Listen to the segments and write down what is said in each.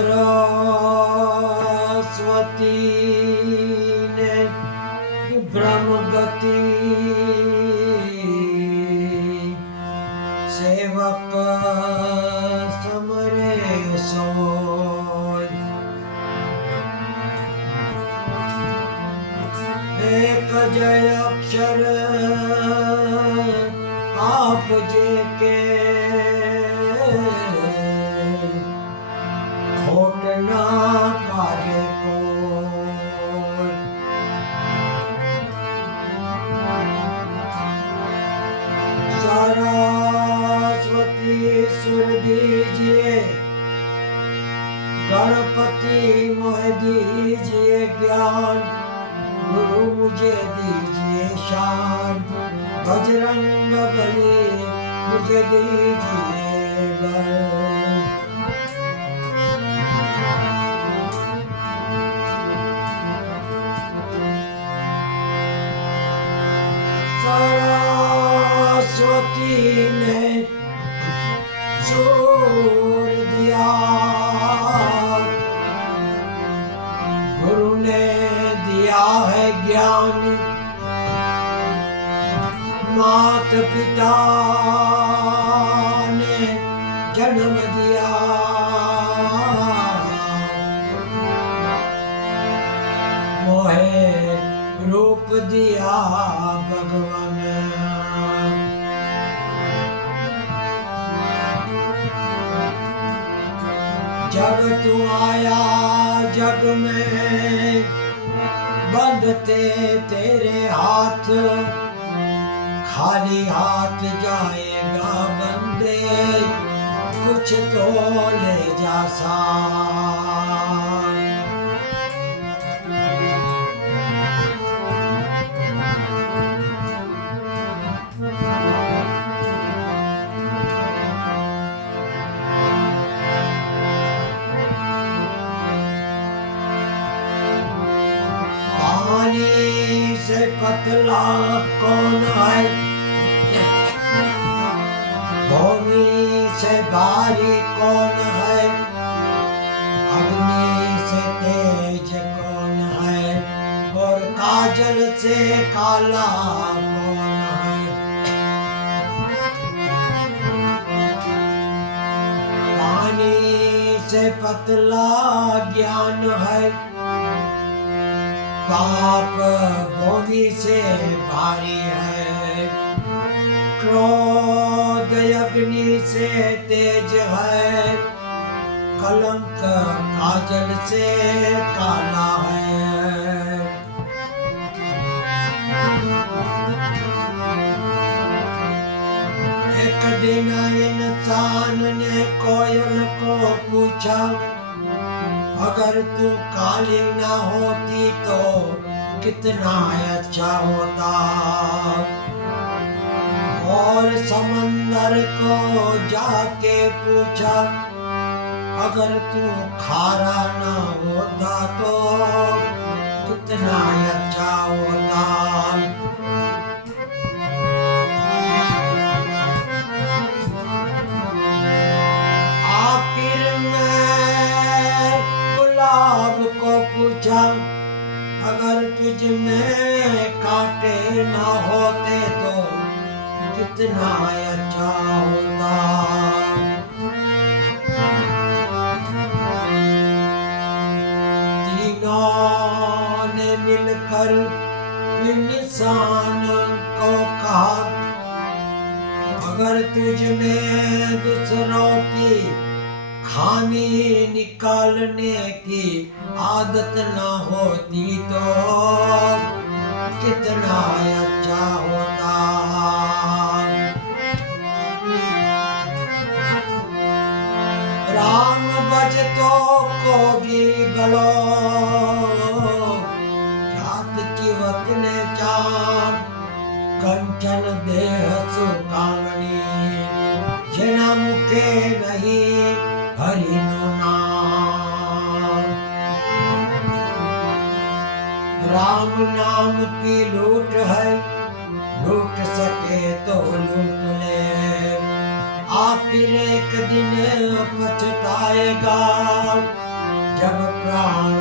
सरस्वती ने ब्रह्मगति सेवक समरे सोय। एक जय अक्षर आप जे के खोट ना काजे कोय। सरस्वती सुर दीजिए, गणपति मोह दीजिए ज्ञान, गुरु मुझे दीजिए शान, बजरंग बली मुझे दीजिए बल। सरस्वती ने छोड़ दिया, गुरु ने दिया है ज्ञान, मात पिता ने जन्म दिया, मोहे रूप दिया भगवान। जब तू आया जग में बंधते तेरे हाथ, खाली हाथ जाएगा बंदे, कुछ तो ले जा साथ। पानी से पतला कौन है, भूमि से भारी कौन है, अग्नि से तेज कौन है, और काजल से काला कौन है। पानी से पतला ज्ञान है, पाप भूमि से भारी है, क्रोध अग्नि से तेज है, कलंक काजल से काला है। एक दिन इंसान ने कोयल को पूछा, अगर तू काली ना होती तो कितना अच्छा होता। और समंदर को जाके पूछा, अगर तू खारा ना होता तो कितना अच्छा होता। आखिर में गुलाब को पूछा, अगर तुझ में कांटे ना होते तो कितना अच्छा होता। तीनों ने मिलकर इंसान को कहा, अगर तुझ में दूसरों की खामी निकालने की आदत ना होती तो कितना अच्छा होता। राम भजतो कोडी गलो, जात जीवत ने चान, कंचन देह सुकामणी, जेना मुखे नहीं हरि नो नाम। राम नाम की लूट है, लूट सके तो लूट ले, आखिर एक दिन पछताएगा, प्राण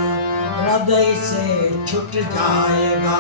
हृदय से छूट जाएगा।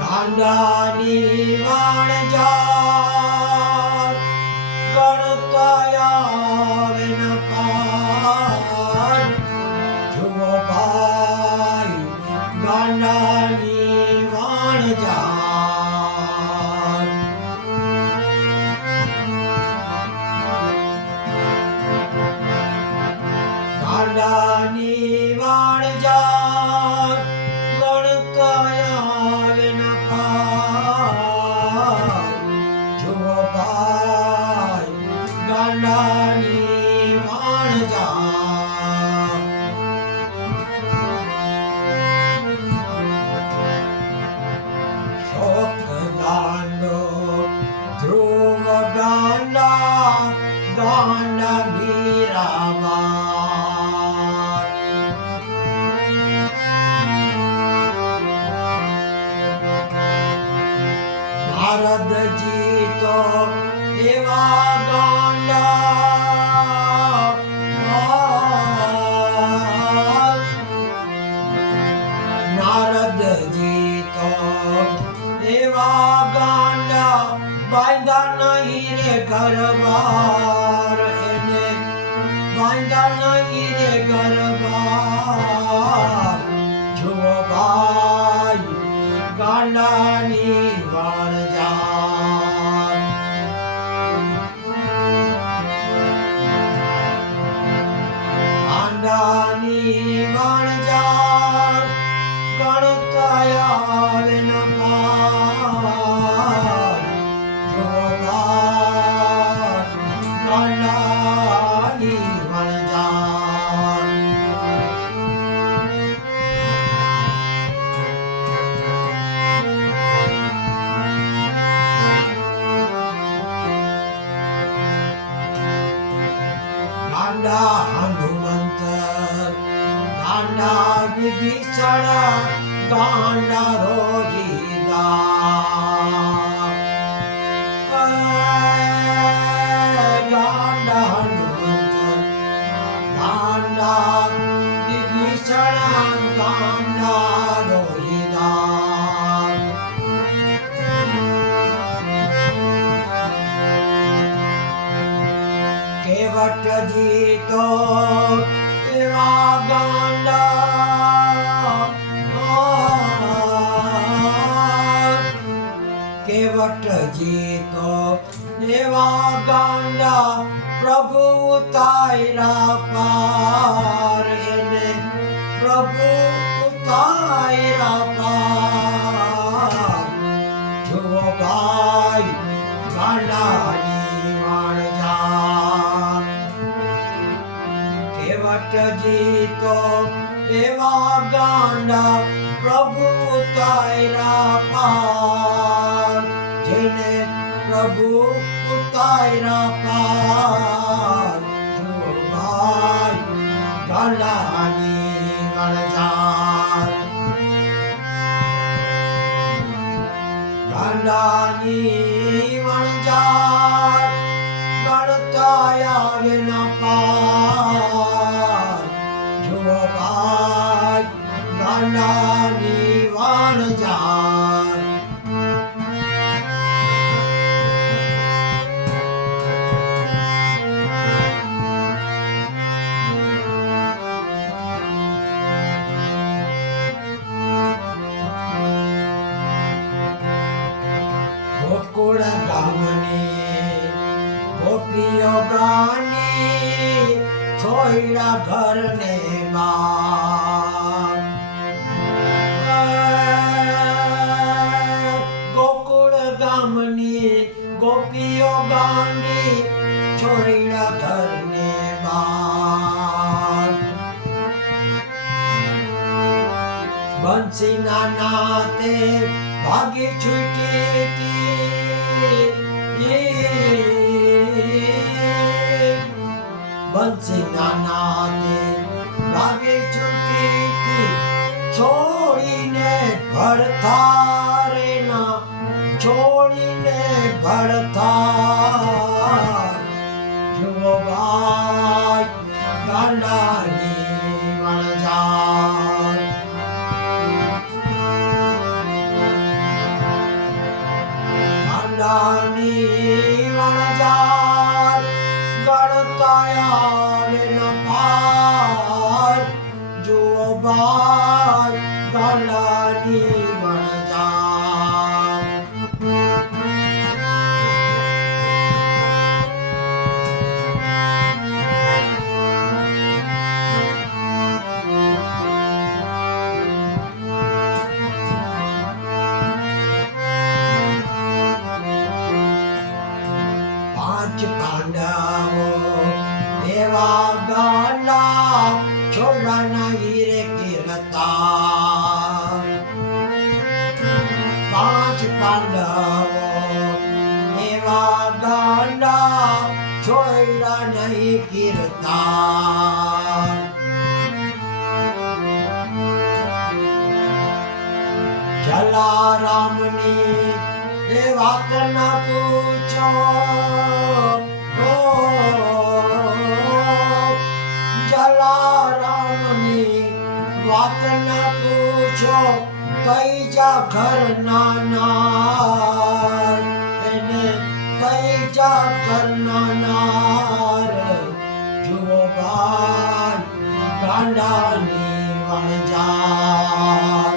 गांडानी वाणजार गणतया विनकार जुओ भाई गांडानी वाणजार गांडानी वाणजार गणतया गांडानी वाणजार शोक गांडो ध्रुव गांडा गांडा मीराबाई नारद जी तो एवा गांडा नारद जी तो एवा गांडा बांधा नहीं रे घर बार एने बांधा नहीं रे घर बार जुओ भाई गांडानी वाणजार गांडानी वाणजार गणतया विनकार जुओ भाई गांडानी वाणजार गांडा हनुमंत गांडा विभीषण गांडा रोहिदास गांडा हनुमंत गांडा विभीषण गांडा रोहिदास केवट जी तो एवा गांडा केवट जी तो एवा गांडा प्रभु तायरा पार एने प्रभु तायरा पार जुओ भाई गांडानी वाणजार केवट जी तो एवा गांडा प्रभु तायरा पार जेने प्रभु तायरा पार जुओ भाई गांडानी वाणजार गांडानी वाणजार गणतया विनकार जुओ भाई गांडानी वाणजार गोकुळ गामनी गोपियो गानी छोड़ा घर ने बार गोकुळ गामनी गोपियो गानी छोड़ा घर ने बार बंसी नाते ભાગી છૂટી બંસી નાના દે ભાગી છૂટી છોડીને ભડથા રે ના છોડીને ભડથા જુઓ ભાઈ ગાંડાની વણઝાર ગાંડાની વણઝાર ગળતા આવે ન પાર જુઓ ભાઈ ગાંડાની વણઝાર પાંચ પાંડવો એવા ગાંડા છોડવાના હીરે કીરતા પાંચ પાંડવો એવા ગાંડા છોડ્યા નહીં કીરતા જલારામની એ વાત ના પૂછો જલારામની વાત ના પૂછો તૈજા ઘર નાનાર એને તૈજા ઘર નાનાર જુઓ ભાઈ ગાંડાની વણઝાર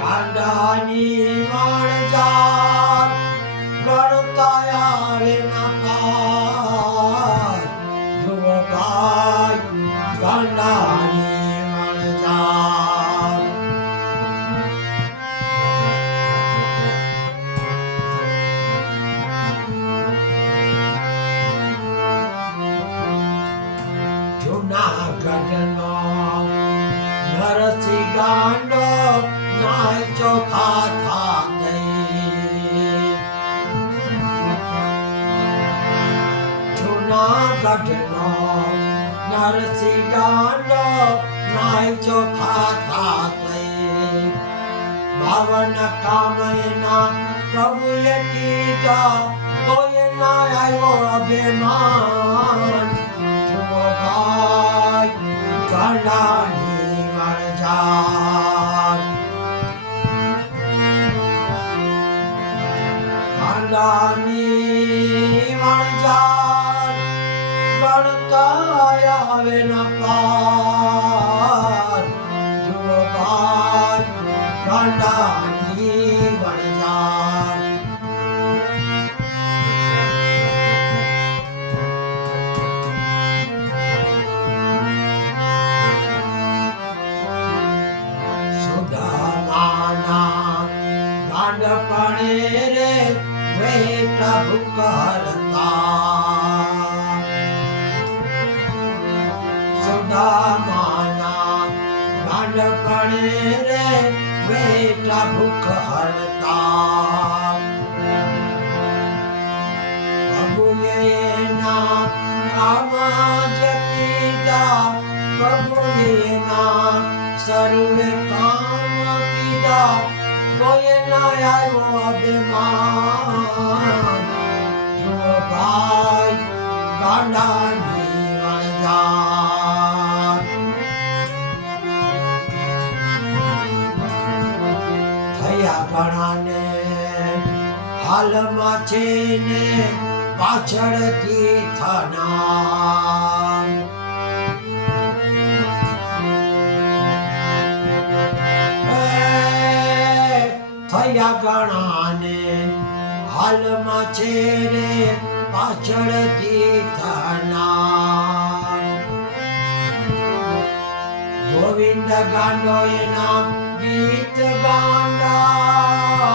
ગાંડાની વણઝાર ગણતા આવે ના પાર જુઓ ભાઈ ગાંડાની વણઝાર જૂનાગઢનો નરસિંહ ગાંડો નાય ચોથા થા ગઈ જૂનાગઢનો નરસિંહ ગાંડો નાય ચોથા થા ગઈ 52 કામ એના પ્રભુએ કીધા તો એના આવ્યો અભિમાન જુઓ ભાઈ ગાંડાની વણઝાર ગાંડાની વણઝાર ગણતા આવે ન પાર જુઓ ભાઈ ગાંડાની વણઝાર સુદામાના ગાંડપણે રે વેટા ભૂખ હરતા સુદામાના ગાંડપણે રે વેટા ભૂખ હરતા પ્રભુએ એના કામ જ કીધા પ્રભુએ એના સર્વે કામ કીધા તો એના આવ્યો અભિમાન જુઓ ભાઈ ગાંડાની વણઝાર થયા ઘણાને હાલમાં છે ને પાછળથી થનાર થયા ઘણાને હાલમાં છે રે પાછળથી થનાર ગોવિંદ ગાંડો એના ગીત ગાંડા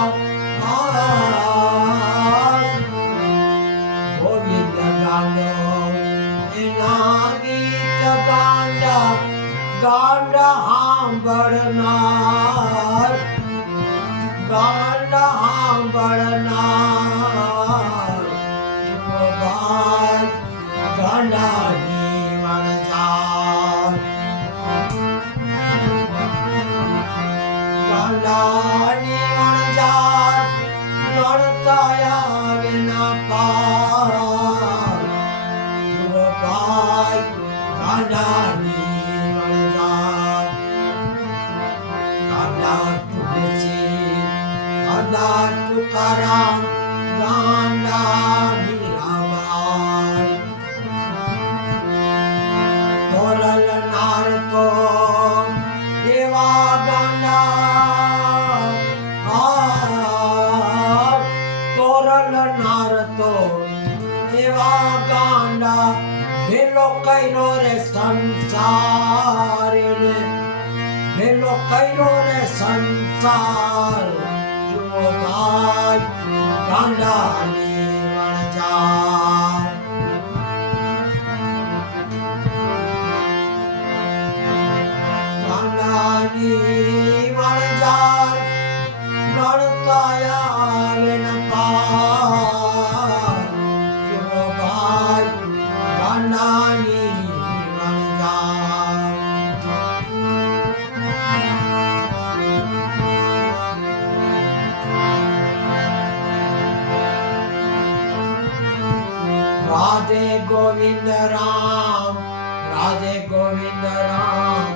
ગોવિંદ કાંડાની વણઝાર ગણતા આવે ના પાર. જુઓ ભાઈ કાંડાની વણઝાર, કાંડા તુલસી, કાંડા તુકારામ, કાંડા મીરાબાઈ. તોરલ નાર તો એવા ગાંડા, તોરલ નાર તો એવા ગાંડા, ભેલો કર્યો રે સંસાર એને, ભેલો કર્યો રે સંસાર. જો ભાઈ ગાંડાની વણઝાર, ગાંડાની વણઝાર ગણતા આવે ન પાર. જો ભાઈ ગાંડાની વણઝાર. રાધે ગોવિંદ રામ, રાધે ગોવિંદ રામ,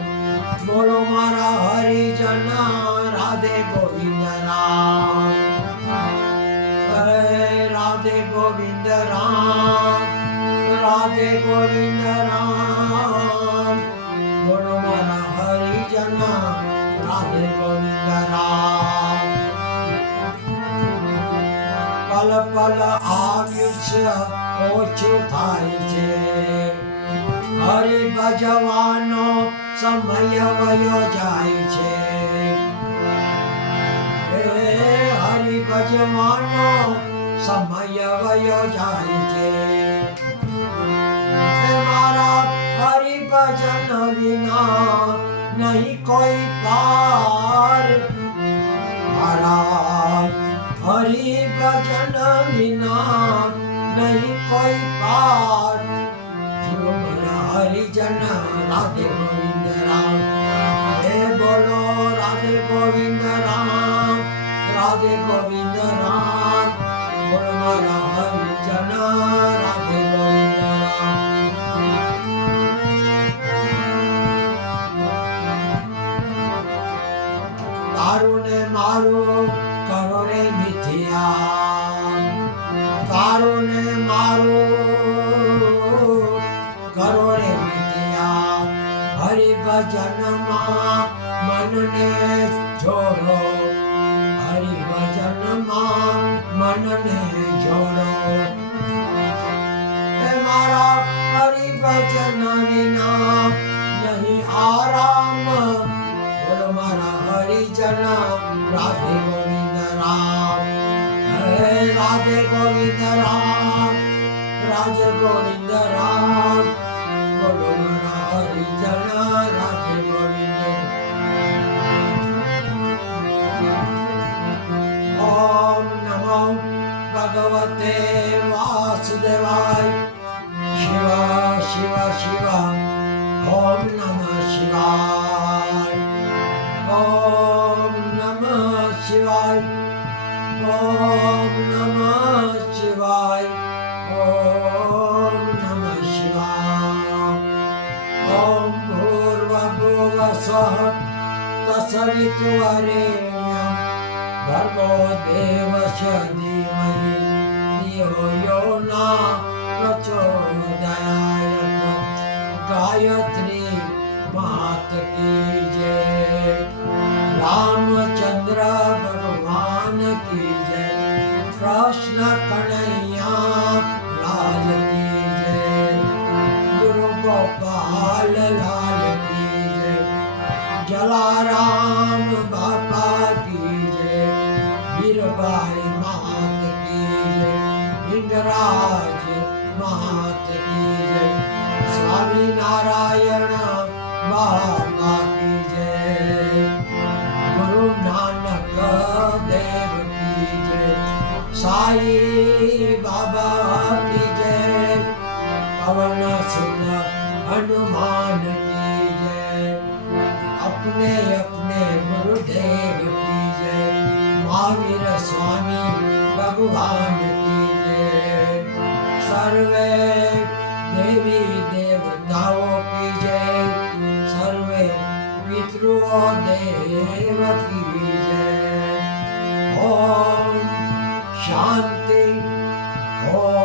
બોલો મારા હરિજન રાધે ગોવિંદ રામ. રાધે ગોવિંદ રામ, રાધે ગોવિંદ રામ, બોલો મારા હરિજન રાધે ગોવિંદ રામ. પલ પલ આયુષ્ય ઓછું થાય છે, હરિ ભજવાનો સમય વયો જાય છે. હરિ ભજવાનો સમય વયો જાય છે. મારા હરિ ભજન વિના નહીં કોઈ પાર. મારા હરિ ભજન વિના નહીં કોઈ પાર. જો મારા હરિજન રાધે ગોવિંદ રામ, હે બોલો રાધે ગોવિંદ રામ, રાધે ગોવિંદ રામ, બોલો મારા હરિજન રાધે ગોવિંદ રામ. તારું ને મારું કરો રે મિથિયા, તારું ને મારું કરો રે મિથિયા. હરિ ભજનમાં મનને જોડો, હરિ ભજનમાં મનને જોડો. હે મારા હરિ ભજન વિના નહીં આરામ. બોલો મારા હરિજન રાધે ગોવિંદ રામ. હે રાધે ગોવિંદ રામ, રાધે ગોવિંદ રામ, બોલો મારા હરિજન રાધે ગોવિંદ. ઓમ નમો ભગવતે વાસુદેવાય. શિવ શિવ શિવ, ઓમ નમઃ શિવાય, ઓમ નમઃ શિવાય, ઓમ નમઃ શિવાય, ઓમ નમઃ શિવાય. ઓમ ભૂર્ભુવઃ સ્વઃ તત્સવિતુર્વરેણ્યં ભર્ગો દેવસ્ય ધીમહિ ધિયો યો ન પ્રચોદયાત. ગાયત્રી માત કી જય, રામચંદ્ર ભગવાન કી જય, કૃષ્ણ કનૈયા લાલ કી જય, ગુરુ ગોપાલ લાલ કી જય, જલારામ બાપા કી જય, વીરબાઈ માત કી જય, હિંગરાજ માત કી જય, સ્વામિનારાયણ બાપા કી જય, ગુરુ નાનક દેવ કી જય, साई बाबा की जय, पवन सुत हनुमान की जय, अपने अपने गुरुदेव की जय। महावीर स्वामी भगवान की जय। सर्वे देवी देवताओं की जय। सर्वे पितृदेव की जय। ओम शांति। ओम